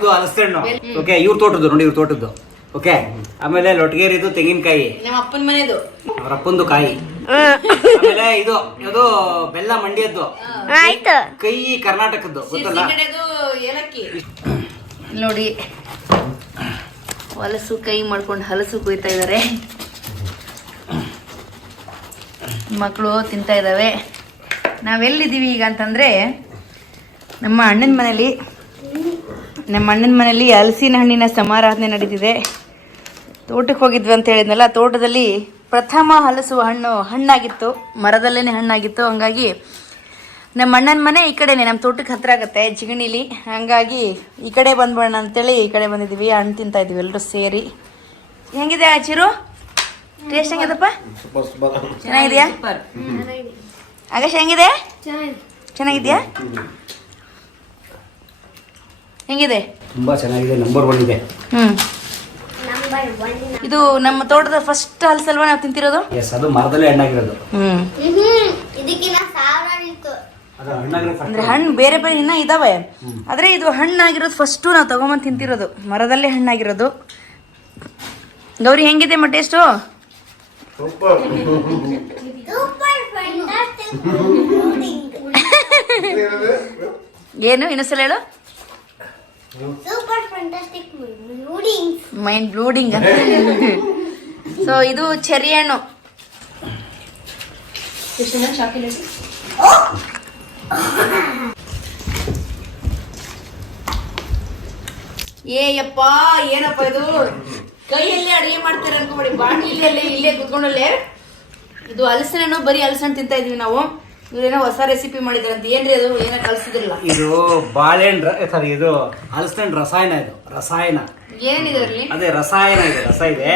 ಬೆಂಗಳೂರ್ದು ಹಲಸೆ ಹಣ್ಣು. ಓಕೆ, ಇವ್ರ ತೋಟದ್ದು ನೋಡಿ, ಇವ್ರ ತೋಟದ್ದು. ಓಕೆ, ಆಮೇಲೆ ಲೊಟ್ಗೇರಿದು ತೆಂಗಿನಕಾಯಿ, ನಮ್ಮ ಅಪ್ಪನ ಮನೆದು, ಅವ್ರ ಅಪ್ಪಂದು ಕಾಯಿ. ಆಮೇಲೆ ಇದು ಯಾವುದು ಬೆಲ್ಲ ಮಂಡ್ಯದ್ದು, ಕೈ ಕರ್ನಾಟಕದ್ದು ಗೊತ್ತಲ್ಲ. ಏಲಕ್ಕಿ ನೋಡಿ, ಹೊಲಸು ಕೈ ಮಾಡ್ಕೊಂಡು ಹಲಸು ಕುಯ್ತಾ ಇದ್ದಾರೆ. ಮಕ್ಕಳು ತಿಂತಾ ಇದ್ದಾವೆ. ನಾವೆಲ್ಲಿದ್ದೀವಿ ಈಗ ಅಂತಂದರೆ ನಮ್ಮ ಅಣ್ಣನ ಮನೇಲಿ ಹಲಸಿನ ಹಣ್ಣಿನ ಸಮಾರಾಧನೆ ನಡೀತಿದೆ. ತೋಟಕ್ಕೆ ಹೋಗಿದ್ವಿ ಅಂತ ಹೇಳಿದ್ನಲ್ಲ, ತೋಟದಲ್ಲಿ ಪ್ರಥಮ ಹಲಸು ಹಣ್ಣಾಗಿತ್ತು, ಮರದಲ್ಲೇ ಹಣ್ಣಾಗಿತ್ತು. ಹಂಗಾಗಿ ನಮ್ಮ ಅಣ್ಣನ ಮನೆ ಈ ಕಡೆನೇ, ನಮ್ಮ ತೋಟಕ್ಕೆ ಹತ್ರ ಆಗುತ್ತೆ, ಜಿಗಣಿಲಿ. ಹಂಗಾಗಿ ಈ ಕಡೆ ಬಂದ್ಬೋಣ ಅಂತೇಳಿ ಈ ಕಡೆ ಬಂದಿದ್ದೀವಿ. ಹಣ್ಣು ತಿಂತಾ ಇದ್ದೀವಿ ಎಲ್ಲರೂ ಸೇರಿ. ಹೆಂಗಿದೆ ಚಿರು? ಟೇಸ್ಟ್ ಹೆಂಗಿದಪ್ಪ? ಚೆನ್ನಾಗಿದೆಯಾ ಆಕಾಶ? ಹೆಂಗಿದೆ? ಚೆನ್ನಾಗಿದೆಯಾ? ಹೆಂಗಿದೆ? ತುಂಬಾ ಚೆನ್ನಾಗಿದೆ, ನಂಬರ್ 1 ಇದೆ. ಇದು ನಮ್ಮ ತೋಟದ ಫಸ್ಟ್ ಹಲಸಲ್ವಾ ನಾವು ತಿಂತಿರೋದು? ಎಸ್, ಅದು ಮರದಲ್ಲೇ ಹಣ್ಣಾಗಿರೋದು. ಅಂದ್ರೆ ಹಣ್ಣು ಬೇರೆ ಬೇರೆ ಇನ್ನ ಇದಾವೆ, ಆದ್ರೆ ಇದು ಹಣ್ಣಾಗಿರೋದು ಫಸ್ಟ್ ನಾವು ತಗೊಂಬಂದು ತಿಂತಿರೋದು, ಮರದಲ್ಲೇ ಹಣ್ಣಾಗಿರೋದು. ಗೌರಿ ಹೆಂಗಿದೆ ಮ ಟೇಸ್ಟು? ಏನು ಇನ್ನೊಂದ್ಸಲ ಹೇಳು. ಮೈಂಡ್ ಬ್ಲೂಡಿಂಗ್ ಅಂತ. ಸೊ ಇದು ಚೆರಿ ಹಣ್ಣು. ಏಯಪ್ಪ, ಏನಪ್ಪ ಇದು? ಕೈಯಲ್ಲೇ ಅಡಿಗೆ ಮಾಡ್ತಾರೆ ಅನ್ಕೋಬೇಡಿ, ಬಾಟ್ಲಿಲ್ಲೇ ಇಲ್ಲೇ ಕುತ್ಕೊಂಡಲ್ಲೇ. ಇದು ಹಲಸಿನ ಹಣ್ಣು, ಬರೀ ಹಲಸಿನ ಹಣ್ಣು ತಿಂತಾ ಇದೀವಿ ನಾವು. ಇವ್ರೇನೋ ಹೊಸ ರೆಸಿಪಿ ಮಾಡಿದಾರಂತ. ಏನ್ರಿ ಅದು? ಏನೋ ಕಲಿಸಿದ್ರಲ್ಲ. ಇದು ಬಾಳೆಹಣ್ಣು, ಸಾರಿ, ಇದು ಹಲಸಿನ ಹಣ್ಣು ರಸಾಯನ. ಇದು ರಸಾಯನ ಏನಿದೆ ಅಲ್ಲಿ? ಅದೇ ರಸಾಯನ ಇದೆ, ರಸ ಇದೆ.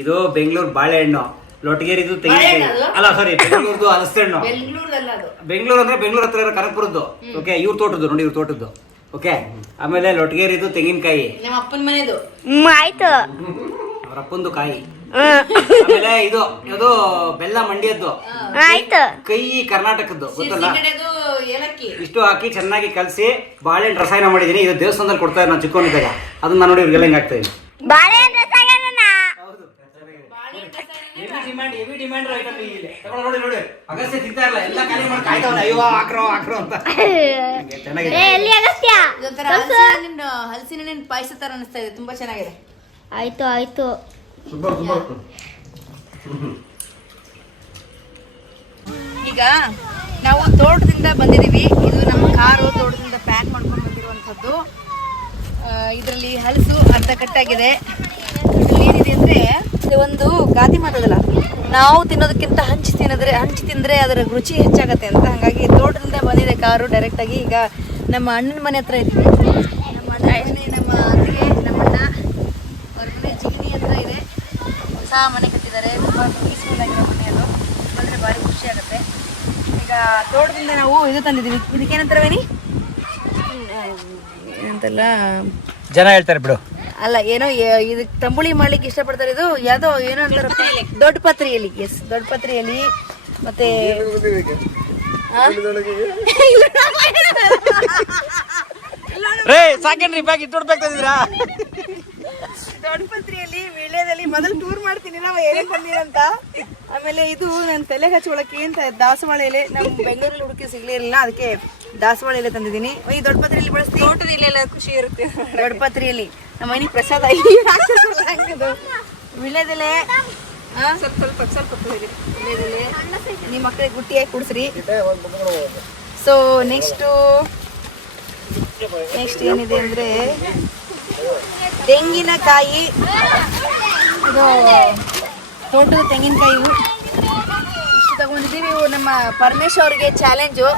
ಇದು ಬೆಂಗಳೂರು ಬಾಳೆಹಣ್ಣು, ಲೊಟ್ಗೇರಿದು ತೆಂಗಿನಕಾಯಿ. ಅಲ್ಲ ಸಾರಿ, ಬೆಂಗಳೂರ್ದು ಹಲಸೆ ಹಣ್ಣು. ಬೆಂಗಳೂರು ಅಂದ್ರೆ ಬೆಂಗಳೂರು ಹತ್ರ ಇರೋ ಕನಕಪುರದ್ದು. ಓಕೆ, ಇವ್ರ ತೋಟದ್ದು ನೋಡಿ, ಇವ್ರ ತೋಟದ್ದು. ಓಕೆ, ಆಮೇಲೆ ಲೊಟ್ಗೇರಿದು ತೆಂಗಿನಕಾಯಿ, ನಮ್ಮ ಅಪ್ಪನ ಮನೆದು. ಆಯ್ತು, ಅವ್ರ ಅಪ್ಪಂದು ಕಾಯಿ. ಆಮೇಲೆ ಇದು ಯಾವುದು ಬೆಲ್ಲ ಮಂಡ್ಯದ್ದು, ಆಯ್ತು, ಕೈ ಕರ್ನಾಟಕದ್ದು ಗೊತ್ತಲ್ಲ. ಏಲಕ್ಕಿ ಇಷ್ಟು ಹಾಕಿ ಚೆನ್ನಾಗಿ ಕಲಸಿ ಬಾಳೆಹಣ್ಣು ರಸಾಯನ ಮಾಡಿದೀನಿ. ಇದು ದೇವಸ್ಥಾನದಲ್ಲಿ ಕೊಡ್ತಾರೆ, ನಾನು ಚಿಕ್ಕವನಿದ್ದಾಗ. ಅದನ್ನ ನಾನು ನೋಡಿ ಇವ್ರಿಗೆಲ್ಲ ಹಿಂಗೆ ಆಗ್ತಾ ಇದೀನಿ. ಹೆವಿ ಡಿಮ್ಯಾಂಡ್ ಐಟಮ್ ಇಲ್ಲಿ. ನೋಡಿ ನೋಡಿ, ಅಗಸ್ತ್ಯ ತಿಂತಾ ಇರಲ್ಲ, ಎಲ್ಲ ಖಾಲಿ ಮಾಡಿ ಕಾಯ್ತಾವಲ್ಲ. ಅಯ್ಯೋ ಹಾಕ್ರೋ ಅಂತ. ಚೆನ್ನಾಗಿದೆ. ಹಲಸಿನ ಹಣ್ಣಿನ ಪಾಯಸ ತರ ಅನಿಸ್ತಾ ಇದೆ, ತುಂಬಾ ಚೆನ್ನಾಗಿದೆ. ಆಯ್ತು ಆಯ್ತು. ಈಗ ನಾವು ತೋಟದಿಂದ ಬಂದಿದ್ದೀವಿ. ಇದು ನಮ್ಮ ಕಾರು ತೋಟದಿಂದ ಪ್ಯಾಕ್ ಮಾಡ್ಕೊಂಡು ಬಂದಿರುವಂಥದ್ದು. ಇದರಲ್ಲಿ ಹಲಸು ಅರ್ಧ ಕಟ್ಟಾಗಿದೆ. ಏನಿದೆ ಅಂದರೆ, ಇದು ಒಂದು ಗಾದಿ ಮಾತದಲ್ಲ, ನಾವು ತಿನ್ನೋದಕ್ಕಿಂತ ಹಂಚಿ ತಿಂದರೆ ಅದರ ರುಚಿ ಹೆಚ್ಚಾಗತ್ತೆ ಅಂತ. ಹಾಗಾಗಿ ತೋಟದಿಂದ ಬಂದಿದೆ ಕಾರು ಡೈರೆಕ್ಟಾಗಿ. ಈಗ ನಮ್ಮ ಅಣ್ಣನ ಮನೆ ಹತ್ರ ಇದ್ದೀವಿ. ನಮ್ಮ ಅಣ್ಣ, ನಮ್ಮ ಅತ್ತಿಗೆ, ನಮ್ಮ ಅಣ್ಣ ಅವ್ರ ಮನೆ ಜಿಗಿನಿ ಹತ್ರ ಇದೆ. ಹೊಸ ಮನೆ ಕಟ್ಟಿದ್ದಾರೆ, ತುಂಬ ಪೀಸ್ಫುಲ್ ಆಗಿರೋ ಮನೆ. ಅದು ಬಂದರೆ ಭಾರಿ ಖುಷಿ ಆಗುತ್ತೆ. ಈಗ ತೋಟದಿಂದ ನಾವು ಇದು ತಂದಿದ್ದೀವಿ. ಇದಕ್ಕೇನಂತಾರವೇನಿ ಏನಂತಲ್ಲ ಜನ ಹೇಳ್ತಾರೆ ಬಿಡು. ಅಲ್ಲ, ಏನೋ ಇದಕ್ಕೆ ತಂಬುಳಿ ಮಾಡ್ಲಿಕ್ಕೆ ಇಷ್ಟಪಡ್ತಾರೆ. ಇದು ಯಾವುದೋ ಏನೋ ಅಂತಾರಪ್ಪ, ದೊಡ್ಡ ಪತ್ರಿಯಲ್ಲಿ. ಎಸ್, ದೊಡ್ಡ ಪತ್ರಿಯಲ್ಲಿ. ಮತ್ತೆ ಸಾಕೇನ್ರಿ ಬ್ಯಾಗ್ ದೊಡ್ಡ ಪತ್ರಿಯಲ್ಲಿ ವೀಳ್ಯದಲ್ಲಿ ಮೊದಲು ಟೂರ್ ಮಾಡ್ತೀನಿ ನಾವು ಏನೇನು ಬಂದಿರಂತ. ಆಮೇಲೆ ಇದು ನನ್ನ ತಲೆಗೆ ಹಚ್ಕೊಳಕ್ಕೆ ಅಂತ ದಾಸವಾಳ ಎಲೆ ನಮ್ಮ ಬೆಂಗಳೂರಲ್ಲಿ ಹುಡುಕಿ ಸಿಗ್ಲಿರಲಿಲ್ಲ, ಅದಕ್ಕೆ ದಾಸವಾಳ ಎಲೆ ತಂದಿದ್ದೀನಿ. ಈ ದೊಡ್ಡ ಪತ್ರಿಯಲ್ಲಿ ಬಳಸ್ತೀವಿ. ತೋಟದ ಇಲ್ಲೆಲ್ಲ ಖುಷಿ ಇರುತ್ತೆ. ದೊಡ್ಡ ಪತ್ರಿಯಲ್ಲಿ ನಮ್ಮ ಮನೆ ಪ್ರಸಾದ. ವೀಳ್ಯದೆಲೆ ಸ್ವಲ್ಪ ವೀಳ್ಯದೆಲೆ ನಿಮ್ಮ ಮಕ್ಕಳಿಗೆ ಗುಟ್ಟಿಯಾಗಿ ಕುಡಿಸ್ರಿ. ಸೊ ನೆಕ್ಸ್ಟ್ ಏನಿದೆ ಅಂದರೆ ತೆಂಗಿನಕಾಯಿ. ಇದು ತೋಟದ ತೆಂಗಿನಕಾಯಿ ಇಷ್ಟು ತಗೊಂಡಿದ್ದೀವಿ. ಇವು ನಮ್ಮ ಪರಮೇಶ್ ಅವ್ರಿಗೆ ಚಾಲೆಂಜು.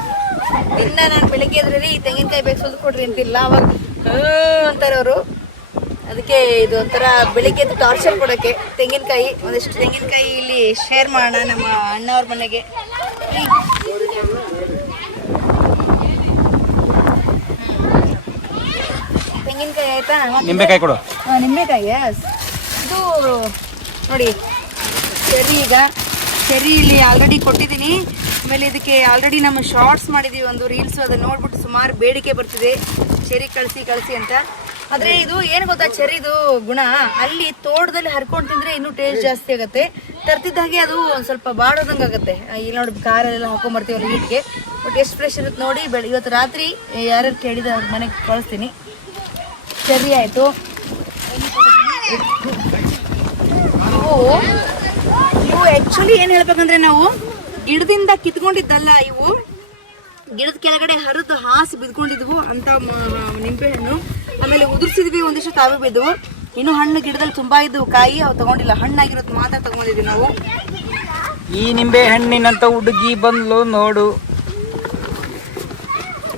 ದಿನ ನಾನು ಬೆಳಗ್ಗೆ ಎದ್ರಿ ಈ ತೆಂಗಿನಕಾಯಿ ಬೇಕು ಸುಲ್ದು ಕೊಡ್ರಿ ಅಂತಿಲ್ಲ, ಅವಾಗ ಅಂತಾರೆ ಅವರು. ಅದಕ್ಕೆ ಇದು ಒಂಥರ ಬೆಳಿಗ್ಗೆ ಟಾರ್ಚರ್ ಕೊಡೋಕ್ಕೆ ತೆಂಗಿನಕಾಯಿ. ಒಂದಿಷ್ಟು ತೆಂಗಿನಕಾಯಿ ಇಲ್ಲಿ ಶೇರ್ ಮಾಡೋಣ ನಮ್ಮ ಅಣ್ಣವ್ರ ಮನೆಗೆ. ತೆಂಗಿನಕಾಯಿ ಆಯ್ತಾ? ನಿಂಬೆಕಾಯಿ ಕೊಡು. ನಿಂಬೆಕಾಯಿ. ಇದು ನೋಡಿ ಚೆರಿ. ಈಗ ಚೆರಿ ಇಲ್ಲಿ ಆಲ್ರೆಡಿ ಕೊಟ್ಟಿದ್ದೀನಿ. ಆಮೇಲೆ ಇದಕ್ಕೆ ಆಲ್ರೆಡಿ ನಮ್ಮ ಶಾರ್ಟ್ಸ್ ಮಾಡಿದ್ದೀವಿ, ಒಂದು ರೀಲ್ಸು. ಅದನ್ನು ನೋಡ್ಬಿಟ್ಟು ಸುಮಾರು ಬೇಡಿಕೆ ಬರ್ತಿದೆ, ಚೆರಿ ಕಳಿಸಿ ಅಂತ. ಆದ್ರೆ ಇದು ಏನ್ ಗೊತ್ತಾ ಚೆರ್ರಿದು ಗುಣ, ಅಲ್ಲಿ ತೋಟದಲ್ಲಿ ಹರ್ಕೊಂಡ್ ತಿಂದ್ರೆ ಇನ್ನೂ ಟೇಸ್ಟ್ ಜಾಸ್ತಿ ಆಗತ್ತೆ. ತರ್ತಿದ್ದ ಹಾಗೆ ಅದು ಒಂದ್ ಸ್ವಲ್ಪ ಬಾಡೋದಂಗ ಆಗತ್ತೆ. ಇಲ್ಲಿ ನೋಡಿ ಕಾರಲ್ಲೆಲ್ಲ ಹಾಕೊಂಡ್ ಬರ್ತೀವಲ್ಲ ಹೀಟ್ಗೆ, ಬಟ್ ಎಷ್ಟು ಫ್ರೆಶ್ ಇರುತ್ತೆ ನೋಡಿ. ಇವತ್ತು ರಾತ್ರಿ ಯಾರ್ಯಾರು ಕೇಳಿದ ಅವ್ರ ಮನೆಗೆ ಕಳಿಸ್ತೀನಿ. ಚೆರ್ರಿ ಆಯ್ತು. ಇವು ಆಕ್ಚುಲಿ ಏನ್ ಹೇಳ್ಬೇಕಂದ್ರೆ ನಾವು ಗಿಡದಿಂದ ಕಿತ್ಕೊಂಡಿದ್ದಲ್ಲ, ಇವು ಗಿಡದ ಕೆಳಗಡೆ ಹರಿದು ಹಾಸಿ ಬಿದ್ಕೊಂಡಿದ್ವು ಅಂತ ನಿಂಬೆಹಣ್ಣು. ಆಮೇಲೆ ಉದುರ್ಸಿದ್ವಿ, ಒಂದಿಷ್ಟು ತಾವೇ ಬಿದ್ದವು. ಇನ್ನು ಹಣ್ಣು ಗಿಡದಲ್ಲಿ ತುಂಬಾ ಇದ್ವು, ಕಾಯಿ ಅವು ತಗೊಂಡಿಲ್ಲ, ಹಣ್ಣಾಗಿರೋದು ಮಾತ್ರ ತಗೊಂಡಿದ್ವಿ ನಾವು. ಈ ನಿಂಬೆ ಹಣ್ಣಿನಂತ ಹುಡುಗಿ ಬಂದ್ಲು ನೋಡು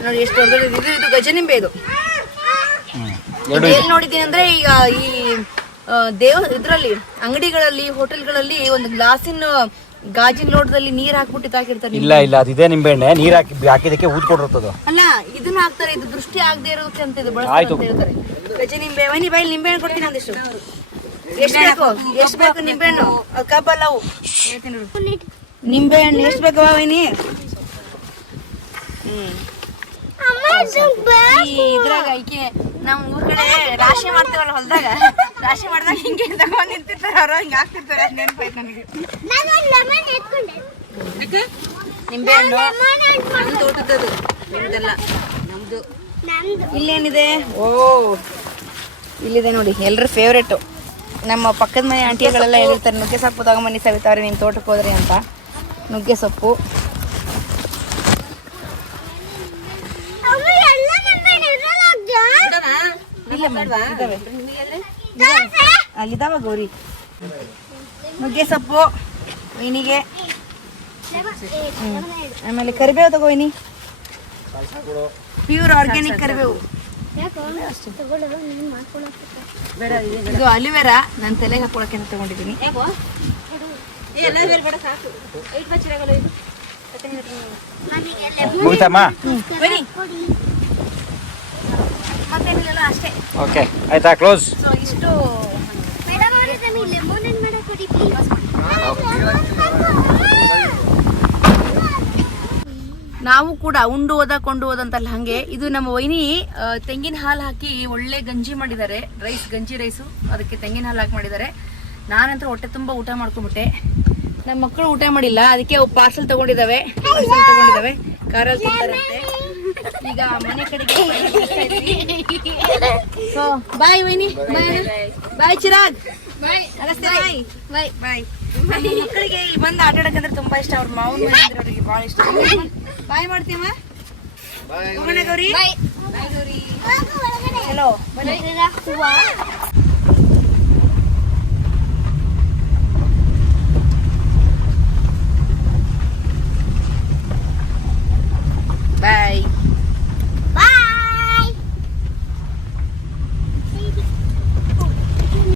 ನೋಡಿ ಎಷ್ಟು ದೊಡ್ಡದು. ಇದು ಗಜನಿಂಬೆ. ಇದು ಎಲ್ಲಿ ನೋಡಿದ್ದೀನಿ ಅಂದ್ರೆ ಈಗ ಈ ಇದ್ರಲ್ಲಿ ಅಂಗಡಿಗಳಲ್ಲಿ ಹೋಟೆಲ್ಗಳಲ್ಲಿ ಒಂದು ಗ್ಲಾಸಿನ ಗಾಜಿನ ಲೋಟದಲ್ಲಿ ನೀರ್ ಹಾಕ್ಬಿಟ್ಟು ಹಾಕಿರ್ತಾರೆ. ಇಲ್ಲ ಇಲ್ಲ, ಅದಿದೆ ನಿಂಬೆ ಹಣ್ಣೆ, ನೀರ್ ಹಾಕಿದಕ್ಕೆ ಊದ್ಕೊಟ್ಟಿರ್ತದ. ಅಲ್ಲ, ಇದನ್ನ ಹಾಕ್ತಾರೆ, ಇದು ದೃಷ್ಟಿ ಆಗದೆ ಇರೋದಕ್ಕೆ ಅಂತ ಇದು ಬಳಸ್ತಾರೆ ಅಂತ ಹೇಳ್ತಾರೆ. ಗಜನಿಂಬೆ ಬನ್ನಿ ಬೈಲಿ ನಿಂಬೆ ಹಣ್ಣು ಕೊಡ್ತೀನಿ ಒಂದಿಷ್ಟು. ಎಷ್ಟು ಬೇಕು ನಿಂಬೆ ಹಣ್ಣು? ಕಬ್ಬಲ್ಲ ಅವು. ನಿಂಬೆ ಹಣ್ಣು ಎಷ್ಟು ಬೇಕವ ವೈನಿ? ಇದ್ರಾಗ ಈಕೆ ನಮ್ ಊರ್ ಕಡೆ ರಾಶಿ ಮಾಡ್ತೇವಲ್ಲ ಹೊಲದಾಗ, ರಾಶಿ ಮಾಡಿದಾಗ ಹಿಂಗೆ ತಗೊಂಡ್ ನಿಂತಿರ್ತಾರ ಅವ್ರು, ಹಿಂಗ ಹಾಕ್ತಿರ್ತಾರೆ. ಅದ್ ನೆನಪಾಯ್ತು ನನಗೆ. ನಿಂಬೆ ಹಣ್ಣು ನಮ್ ತೋಟದ್ದು, ನಿಮ್ದೆಲ್ಲ ನಮ್ದು. ಇಲ್ಲೇನಿದೆ? ಓ, ಇಲ್ಲಿದೆ ನೋಡಿ, ಎಲ್ರ ಫೇವ್ರೇಟು. ನಮ್ಮ ಪಕ್ಕದ ಮನೆ ಆಂಟಿಗಳೆಲ್ಲ ಹೇಳಿರ್ತಾರೆ, ನುಗ್ಗೆ ಸೊಪ್ಪು ತಗೊಂಬನ್ನಿ ಸವಿತಾವ್ರಿ ನಿಮ್ಮ ತೋಟಕ್ಕೆ ಹೋದ್ರಿ ಅಂತ. ನುಗ್ಗೆ ಸೊಪ್ಪು ಅಲ್ಲಿದಾವ ಗೌರಿ. ನುಗ್ಗೆ ಸೊಪ್ಪು ವೈನಿಗೆ. ಆಮೇಲೆ ಕರಿಬೇವು ತಗೋ ವೈನಿ, ಪ್ಯೂರ್ ಆರ್ಗ್ಯಾನಿಕ್ ಕರಿಬೇವು. ಇದು ಅಲಿವೆರಾ, ನಾನು ತಲೆಗೆ ಹಾಕೊಳಕ್ಕೆ ಅಂತ ತಗೊಂಡಿದ್ದೀನಿ. ಮತ್ತೇನಿಲ್ಲ ಅಷ್ಟೇ. ಓಕೆ ಆಯ್ತಾ, ಕ್ಲೋಸ್. ಸೊ ಇಷ್ಟು ನಾವು ಕೂಡ ಉಂಡು ಹೋದ ಕೊಂಡು ಹೋದಂತಲ್ಲ ಹಂಗೆ ಇದು ನಮ್ಮ ವೈನಿ ತೆಂಗಿನ ಹಾಲು ಹಾಕಿ ಒಳ್ಳೆ ಗಂಜಿ ಮಾಡಿದ್ದಾರೆ. ಗಂಜಿ ರೈಸು, ಅದಕ್ಕೆ ತೆಂಗಿನ ಹಾಲು ಹಾಕಿ ಮಾಡಿದ್ದಾರೆ. ನಾನಂತರ ಹೊಟ್ಟೆ ತುಂಬ ಊಟ ಮಾಡ್ಕೊಂಡ್ಬಿಟ್ಟೆ. ನಮ್ಮ ಮಕ್ಕಳು ಊಟ ಮಾಡಿಲ್ಲ, ಅದಕ್ಕೆ ಅವು ಪಾರ್ಸಲ್ ತಗೊಂಡಿದ್ದಾವೆ. ಕಾರಲ್ಲಿ ತಿಂತಾರಂತೆ. ಈಗ ಮನೆ ಕಡೆಗೆ ಸೊ ಬಾಯ್ ವೈನಿ, ಬಾಯ್ ಚಿರಾಗ್, ಬಾಯ್ ಬಾಯ್ ಬಾಯ್. ಮಕ್ಕಳಿಗೆ ಇಲ್ಲಿ ಬಂದು ಆಟ ಆಡಕ್ಕಂದ್ರೆ ತುಂಬಾ ಇಷ್ಟ. ಅವ್ರ ಮಾವನ ಮನೆ ಅಂದ್ರೆ ಅವ್ರಿಗೆ ಬಹಳ ಇಷ್ಟ. ಬಾಯ್ ಮಾಡ್ತೀವ ಗೌರಿ. ಚಲೋ